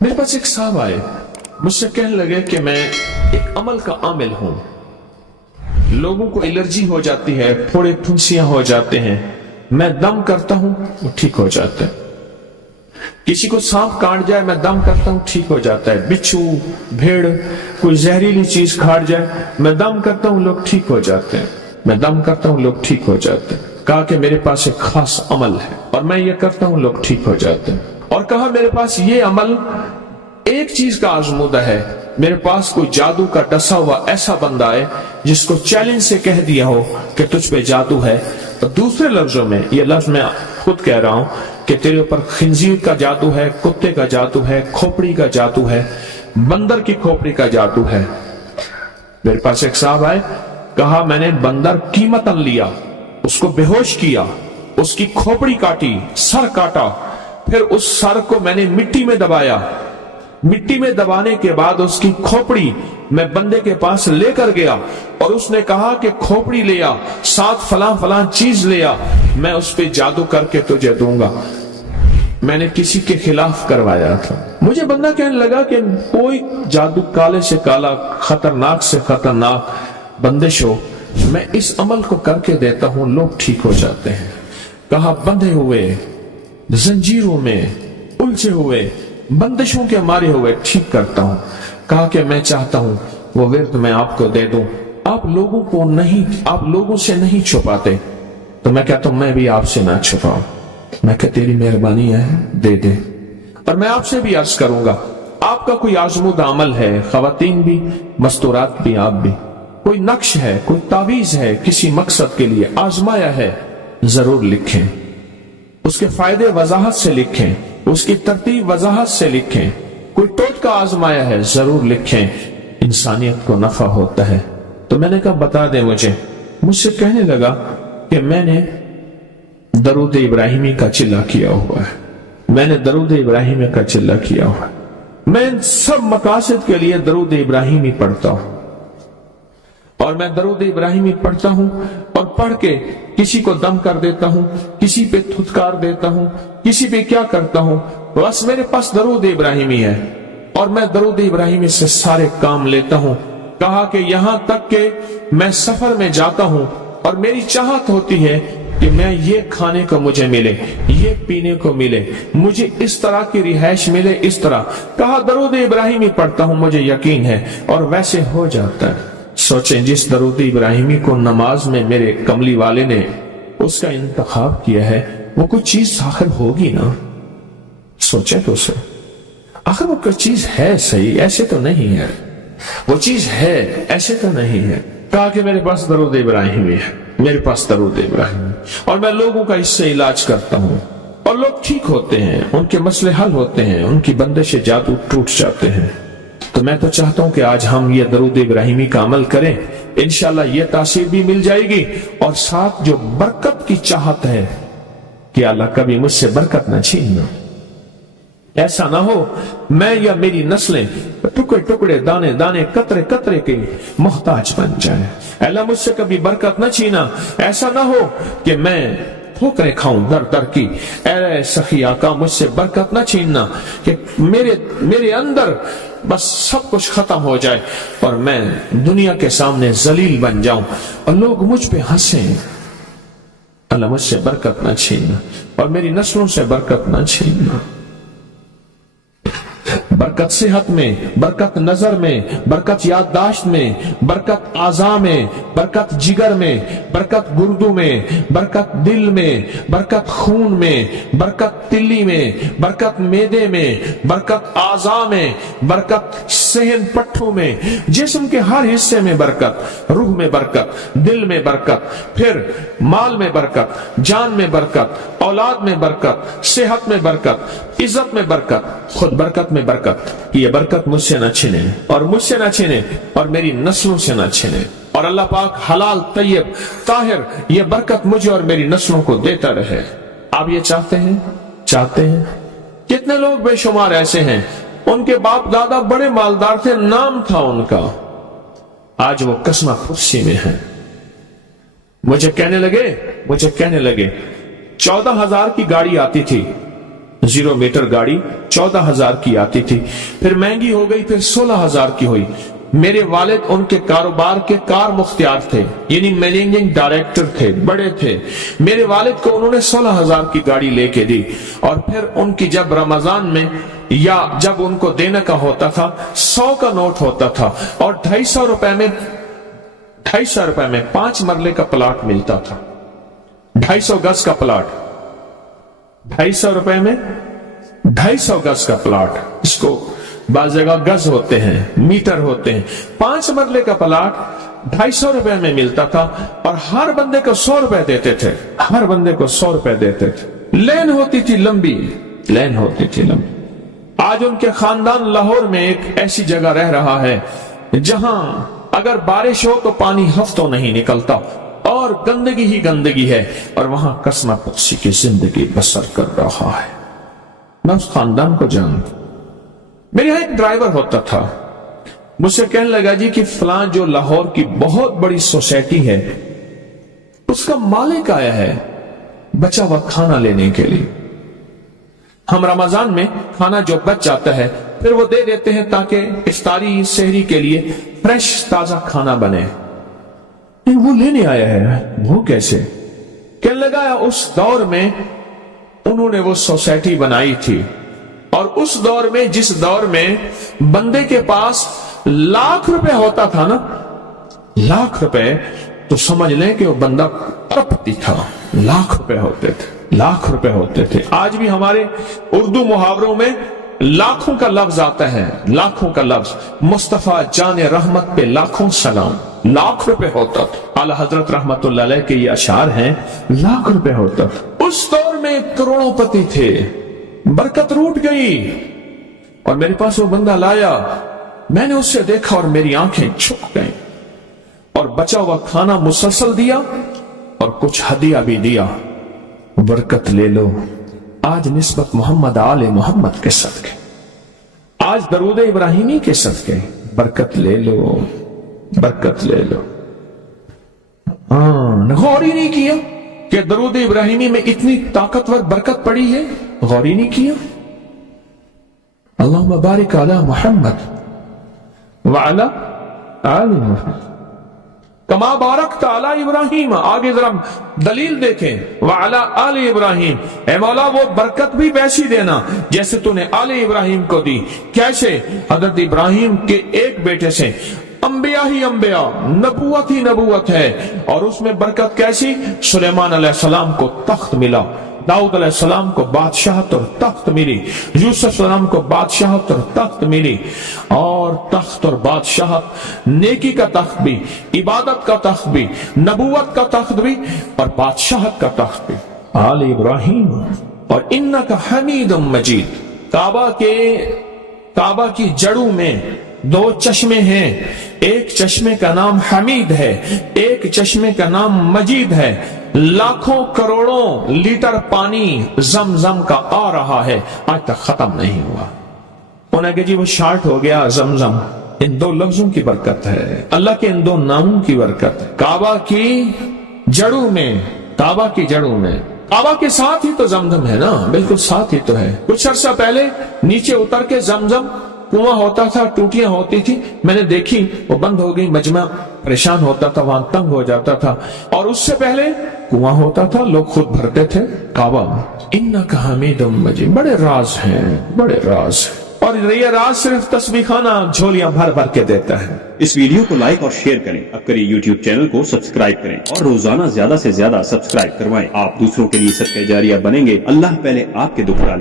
मेरे पास एक साहब आए, मुझसे कहने लगे कि मैं एक अमल का आमिल हूं, लोगों को एलर्जी हो जाती है, फोड़े फुंसियां हो जाते हैं, मैं दम करता हूं वो ठीक हो जाता है। किसी को सांप काट जाए मैं दम करता हूं ठीक हो जाता है। बिच्छू, भेड़, कोई जहरीली चीज काट जाए मैं दम करता हूं लोग ठीक हो जाते हैं, मैं दम करता हूं लोग ठीक हो जाते हैं। कहा कि मेरे पास एक खास अमल है और मैं ये करता हूं लोग ठीक हो जाते हैं। और कहा मेरे पास ये अमल एक चीज का आजमूदा है, मेरे पास कोई जादू का डसा हुआ ऐसा बंदा है जिसको चैलेंज से कह दिया हो कि तुझ पे जादू है, तो दूसरे लफ्जों में ये लफ्ज मैं खुद कह रहा हूं कि तेरे ऊपर खिंजीर का जादू है, कुत्ते का जादू है, खोपड़ी का जादू है, बंदर की खोपड़ी का जादू है। मेरे पास एक साहब आए, कहा मैंने बंदर कीमतन लिया, उसको बेहोश किया, उसकी खोपड़ी काटी, सर काटा, फिर उस सर को मैंने मिट्टी में दबाया, मिट्टी में दबाने के बाद उसकी खोपड़ी मैं बंदे के पास लेकर गया और उसने कहा कि खोपड़ी ले आ, साथ फलां फलां चीज ले आ, मैं उस पे जादू करके तुझे दूंगा। मैंने किसी के खिलाफ करवाया था। मुझे बंदा कहने लगा कि कोई जादू काले से काला, खतरनाक से खतरनाक बंदिश हो, मैं इस अमल को करके देता हूं लोग ठीक हो जाते हैं। कहा बंधे हुए, जंजीरों में उलझे हुए, बंदिशों के मारे हुए ठीक करता हूं। कहा कि मैं चाहता हूं वो विर्द मैं आपको दे दूं, आप लोगों से नहीं छुपाते, तो मैं कहता हूं मैं भी आपसे ना छुपाऊं। मैं कह तेरी मेहरबानी है, दे दे। और मैं आपसे भी अर्ज करूंगा, आपका कोई आजमूदा अमल है, खवातीन भी, मस्तूरात भी, आप भी, कोई नक्श है, कोई तावीज है, किसी मकसद के लिए आजमाया है, जरूर लिखें, उसके फायदे वजाहत से लिखें, उसकी तरतीब वजाहत से लिखें। कोई टोटका आजमाया है, जरूर लिखें, इंसानियत को नफा होता है। तो मैंने कहा बता दे मुझसे कहने लगा कि मैंने दरूद इब्राहिमी का चिल्ला किया हुआ है, मैंने दरूद इब्राहिमी का चिल्ला किया हुआ है, मैं सब मकासद के लिए दरूद इब्राहिमी पढ़ता हूं, और मैं दरूद इब्राहिमी पढ़ता हूं और पढ़ के किसी को दम कर देता हूं, किसी पे थुतकार देता हूं, किसी पे क्या करता हूं, बस मेरे पास दरूद इब्राहिमी है और मैं दरूद इब्राहिमी से सारे काम लेता हूं। कहा कि यहां तक कि मैं सफर में जाता हूं और मेरी चाहत होती है कि मैं ये खाने को मुझे मिले, ये पीने को मिले, मुझे इस तरह की रिहाइश मिले, इस तरह। कहा दरूद इब्राहिमी पढ़ता हूं, मुझे यकीन है, और वैसे हो जाता है। सोचें जिस दरूद इब्राहिमी को नमाज में मेरे कमली वाले ने उसका इंतखाब किया है, वो कोई चीज आखिर होगी ना। सोचे तो सो, आखिर वो कोई चीज है सही, ऐसे तो नहीं है, वो चीज है ऐसे तो नहीं है। कहा कि मेरे पास दरूद इब्राहिमी है, मेरे पास दरूद इब्राहिमी, और मैं लोगों का इससे इलाज करता हूं और लोग ठीक होते हैं, उनके मसले हल होते हैं, उनकी बंदिशें जादू टूट जाते हैं। तो मैं तो चाहता हूं कि आज हम ये दरूद इब्राहिमी का अमल करें, इंशाल्लाह ये तासीर भी मिल जाएगी, और साथ जो बरकत की चाहत है कि अल्लाह कभी मुझसे बरकत न छीनना। ऐसा ना हो मैं या मेरी नस्लें टुकड़े टुकड़े, दाने दाने, कतरे कतरे के मोहताज बन जाए। अल्लाह मुझसे कभी बरकत न छीना। ऐसा ना हो कि मैं ठोकरें खाऊं दर दर की। ऐ सखी आका मुझसे बरकत न छीनना कि मेरे अंदर बस सब कुछ खत्म हो जाए और मैं दुनिया के सामने जलील बन जाऊं और लोग मुझ पे हंसें। अल्लाह मुझसे बरकत न छीनना और मेरी नस्लों से बरकत न छीनना। बरकत सेहत में, बरकत नजर में, बरकत याददाश्त में, बरकत आज़ा में, बरकत जिगर में, बरकत गुर्दों में, बरकत दिल में, बरकत खून में, बरकत तिल्ली में, बरकत मेदे में, बरकत आज़ा में, बरकत सहन पट्टों में, जिस्म के हर हिस्से में बरकत, रूह में बरकत, दिल में बरकत, फिर माल में बरकत, जान में बरकत, औलाद में बरकत, सेहत में बरकत, इज्जत में बरकत, खुद बरकत में बरकत। ये बरकत मुझसे न छिने और मुझसे न छिने और मेरी नस्लों से न छिने, और अल्लाह पाक हलाल तैयब ताहिर ये बरकत मुझे और मेरी नस्लों को देता रहे। आप ये चाहते हैं? कितने लोग बेशुमार ऐसे हैं, उनके बाप दादा बड़े मालदार थे, नाम था उनका, आज वो कस्मा फुर्सी में है। मुझे कहने लगे 14,000 की गाड़ी आती थी, 0 मीटर गाड़ी 14,000 की आती थी, फिर महंगी हो गई, फिर 16,000 की हुई। मेरे वालिद उनके कारोबार के कार मुख्तियार थे, यानी मैनेजिंग डायरेक्टर थे, बड़े थे। मेरे वालिद को उन्होंने 16,000 की गाड़ी लेके दी, और फिर उनकी जब रमजान में या जब उनको देने का होता था 100 का नोट होता था, और 250 रुपए में 5 मरले का प्लाट मिलता था। 250 गज का प्लाट, 250 रुपए में 250 गज का प्लाट, इसको बाज जगह गज होते हैं, मीटर होते हैं। 5 मरले का प्लाट 250 रुपए में मिलता था, और हर बंदे को 100 रुपए देते थे, हर बंदे को 100 रुपए देते थे। लेन होती थी लंबी, लेन होती थी लंबी। आज उनके खानदान लाहौर में एक ऐसी जगह रह रहा है जहां अगर बारिश हो तो पानी हफ्तों नहीं निकलता, और गंदगी ही गंदगी है, और वहां कसम पक्षी की जिंदगी बसर कर रहा है। मैं उस खानदान को जानता। मेरे यहां एक ड्राइवर होता था, मुझसे कहने लगा जी कि फलां जो लाहौर की बहुत बड़ी सोसाइटी है, उसका मालिक आया है बचा हुआ खाना लेने के लिए। हम रमजान में खाना जो बच जाता है फिर वो दे देते हैं ताकि इफ्तारी सहरी के लिए फ्रेश ताजा खाना बने। वो लेने आया है, वो कैसे? कहने लगा उस दौर में उन्होंने वो सोसाइटी बनाई थी, और उस दौर में, जिस दौर में बंदे के पास लाख रुपए होता था ना, लाख रुपए, तो समझ लें कि वो बंदा अरबपति था। लाख रुपए होते थे, लाख रुपए होते थे। आज भी हमारे उर्दू मुहावरों में लाखों का लफ्ज आता है, लाखों का लफ्ज। मुस्तफा जान रहमत पे लाखों सलाम, लाख रुपए होता था। आला हजरत रहमतुल्लाह अलैह के ये अशार हैं, लाख रुपए होता था। उस दौर में करोड़ोंपति थे, बरकत रूठ गई, और मेरे पास वो बंदा लाया, मैंने उससे देखा और मेरी आंखें झुक गईं, और बचा हुआ खाना मुसलसल दिया और कुछ हदिया भी दिया। बरकत ले लो, आज निस्बत मोहम्मद आले मोहम्मद के सदके, आज दरूद इब्राहिमी के सदके, बरकत ले लो, बरकत ले लो। गौर ही नहीं किया कि दरूद इब्राहिमी में इतनी ताकतवर बरकत पड़ी है, गौर ही नहीं किया। अल्लाहुम्मा बारिक अला मुहम्मद व अला आले मुहम्मद कमा बारक अला इब्राहिम। आगे जरा दलील देखें, व अला आले इब्राहिम। ए मौला वो बरकत भी वैसी देना जैसे तूने आले इब्राहिम को दी। कैसे? हजरत इब्राहिम के एक बेटे से अंबिया ही अंबिया, नबूवत ही नबूवत है, और उसमें बरकत कैसी? सुलेमान अलैहिस्सलाम को तख्त मिला, दाऊद अलैहिस्सलाम को बादशाहत और तख्त मिली, यूसुफ अलैहिस्सलाम को बादशाहत और तख्त मिली। और तख्त और बादशाहत, नेकी का तख्त भी, इबादत का तख्त भी, नबूवत का तख्त भी, और बादशाहत का तख्त भी आले इब्राहिम। और इन्नका हमीदुम मजीद। काबा की जड़ों में 2 चश्मे हैं, एक चश्मे का नाम हमीद है, एक चश्मे का नाम मजीद है। लाखों करोड़ों लीटर पानी जमजम का आ रहा है, आज तक खत्म नहीं हुआ। उन्हें कहा जी वो शार्ट हो गया जमजम। इन 2 लफ्जों की बरकत है, अल्लाह के इन 2 नामों की बरकत है। काबा की जड़ों में, काबा की जड़ों में, काबा के साथ ही तो जमजम है ना, बिल्कुल साथ ही तो है। कुछ अर्सा पहले नीचे उतर के जमजम कुआं होता था, टूटियां होती थी, मैंने देखी, वो बंद हो गई। मजमा परेशान होता था, वहां तंग हो जाता था। और उससे पहले कुआं होता था, लोग खुद भरते थे। काबा इन्नका हमीदुम मजीद। बड़े राज हैं, बड़े राज हैं, और ये राज सिर्फ तस्बीह खाना झोलियां भर भर के देता है। इस वीडियो को लाइक और शेयर करें, अब करिए YouTube चैनल को सब्सक्राइब करें, और रोजाना ज्यादा से ज्यादा सब्सक्राइब करवाएं। आप दूसरों के लिए सदका जारिया बनेंगे। अल्लाह पहले आपके दुख डाले।